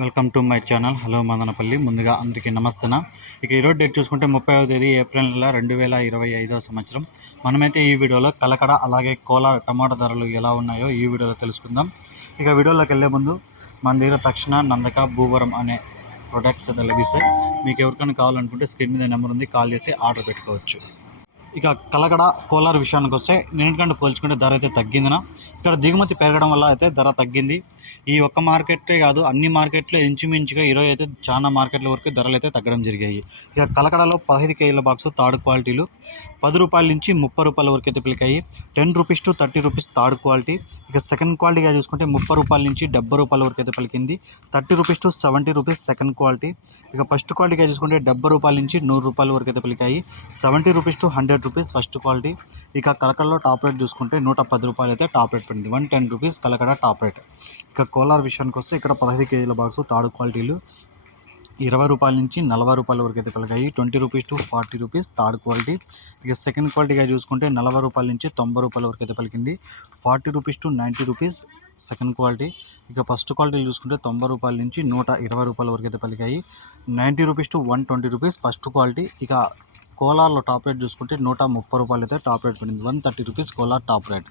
Welcome to my channel. Hello Madanapalle. ముందుగా అందరికీ నమస్తన ఇక ఈరోజు డేట్ చూసుకుంటే ముప్పైవ తేదీ ఏప్రిల్ నెల రెండు వేల ఇరవై ఐదవ సంవత్సరం. మనమైతే ఈ వీడియోలో కలకడ అలాగే కోలార్ టమాటా ధరలు ఎలా ఉన్నాయో ఈ వీడియోలో తెలుసుకుందాం. ఇక వీడియోలోకి వెళ్ళే ముందు మన దగ్గర తక్షణ నందక భూవరం అనే ప్రొడక్ట్స్ అయితే లభిస్తాయి. మీకు ఎవరికైనా కావాలనుకుంటే స్క్రీన్ మీద నెంబర్ ఉంది కాల్ చేసి ఆర్డర్ పెట్టుకోవచ్చు. ఇక కలకడ కోలార్ విషయానికి వస్తే నిన్నటికంటే పోల్చుకుంటే ధర అయితే తగ్గిందినా ఇక్కడ దిగుమతి పెరగడం వల్ల అయితే ధర తగ్గింది. ఈ ఒక్క మార్కెట్లే కాదు అన్ని మార్కెట్లో ఇంచుమించుగా ఈరోజు అయితే చాలా మార్కెట్ల వరకు ధరలు అయితే తగ్గడం జరిగాయి. ఇక కలకడలో పదహైదు కేజీల బాక్స్ థర్డ్ క్వాలిటీలు పది రూపాయల నుంచి ముప్పై రూపాయల వరకు అయితే పిలికాయి. Ten rupees to thirty rupees third quality. ఇక సెకండ్ క్వాలిటీగా చూసుకుంటే ముప్పై రూపాయల నుంచి డెబ్బై రూపాయల వరకు అయితే పలికింది. Thirty rupees to seventy rupees second quality. ఇక ఫస్ట్ క్వాలిటీగా చూసుకుంటే డెబ్బై రూపాయల నుంచి నూరు రూపాయల వరకు అయితే పలికాయి. Seventy rupees to hundred rupees first quality. ఇక కలకడలో టాప్ రేట్ చూసుకుంటే నూట పది రూపాయలు అయితే టాప్ రేట్ పడింది. One ten rupees Kalakada top rate. ఇక కోలార్ విషయానికి వస్తే ఇక్కడ పదహైదు కేజీల బాక్స్ థర్డ్ క్వాలిటీలు. ఇరవై రూపాయల నుంచి నలభై రూపాయల వరకు అయితే పలికాయి. Twenty rupees to forty rupees third quality. ఇక సెకండ్ క్వాలిటీగా చూసుకుంటే నలభై రూపాయల నుంచి తొంభై రూపాయల వరకు అయితే పలికింది. Forty rupees to ninety rupees second quality. ఇక ఫస్ట్ క్వాలిటీ చూసుకుంటే తొంభై రూపాయల నుంచి నూట ఇరవై రూపాయల వరకు అయితే పలికాయి. Ninety rupees to one twenty rupees first quality. ఇక కోలార్లో టాప్ రేట్ చూసుకుంటే నూట ముప్పై రూపాయలు అయితే టాప్ రేట్ పడింది. One thirty rupees Kolar top rate.